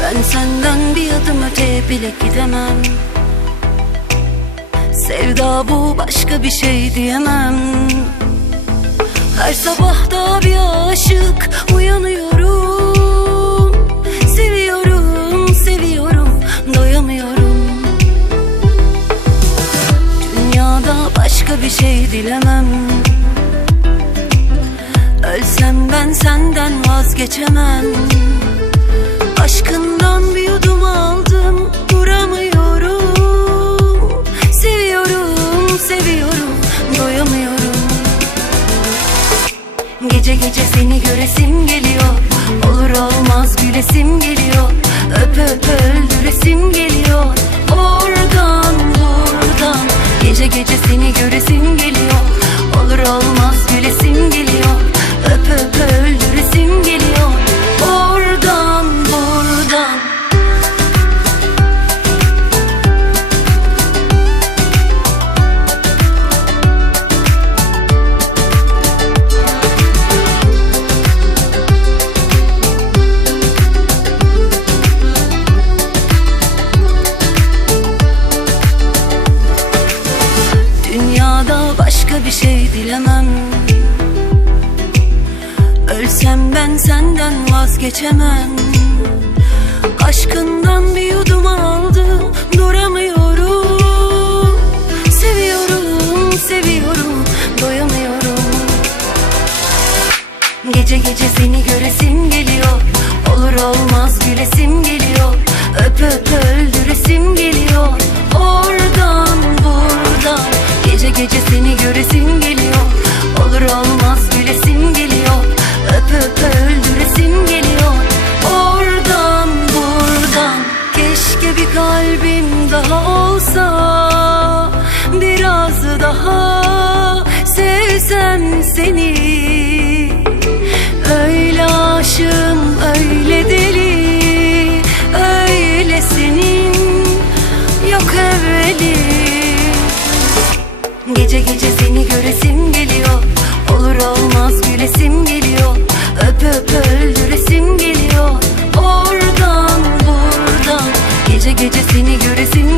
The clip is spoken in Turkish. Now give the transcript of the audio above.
Ben senden bir adım öteye bile gidemem. Sevda bu, başka bir şey diyemem. Her sabah da bir aşık uyanıyorum. Seviyorum, seviyorum, doyamıyorum. Dünyada başka bir şey dilemem. Ölsem ben senden vazgeçemem. Aşkından bir yudum aldım, duramıyorum. Seviyorum, seviyorum, doyamıyorum. Gece gece seni göresim geliyor. Olur olmaz gülesim geliyor. Öp öp öldüresim geliyor. Oradan buradan. Gece gece seni göresim geliyor. Olur olmaz gülesim geliyor. Öp öp öldüresim geliyor. Oradan buradan. Dünyada başka bir şey dilemem. Ölsem ben senden vazgeçemem. Aşkından bir yudum aldım, duramıyorum. Seviyorum, seviyorum, doyamıyorum. Gece gece seni göresim geliyor. Olur olmaz gülesim geliyor. Öp öp öldüresim geliyor. Oradan buradan. Gece gece seni göresim geliyor. Olur olmaz gülesim geliyor. Öp öp öldüresim geliyor. Oradan buradan. Keşke bir kalbim daha olsa, biraz daha sevsem seni. Öyle aşığım, öyle deli, öyle senin yok evveli. Gece gece seni göresim geliyor. Olur olmaz gülesim geliyor. Öp öp öldüresim geliyor. Oradan buradan. Gece gece seni göresim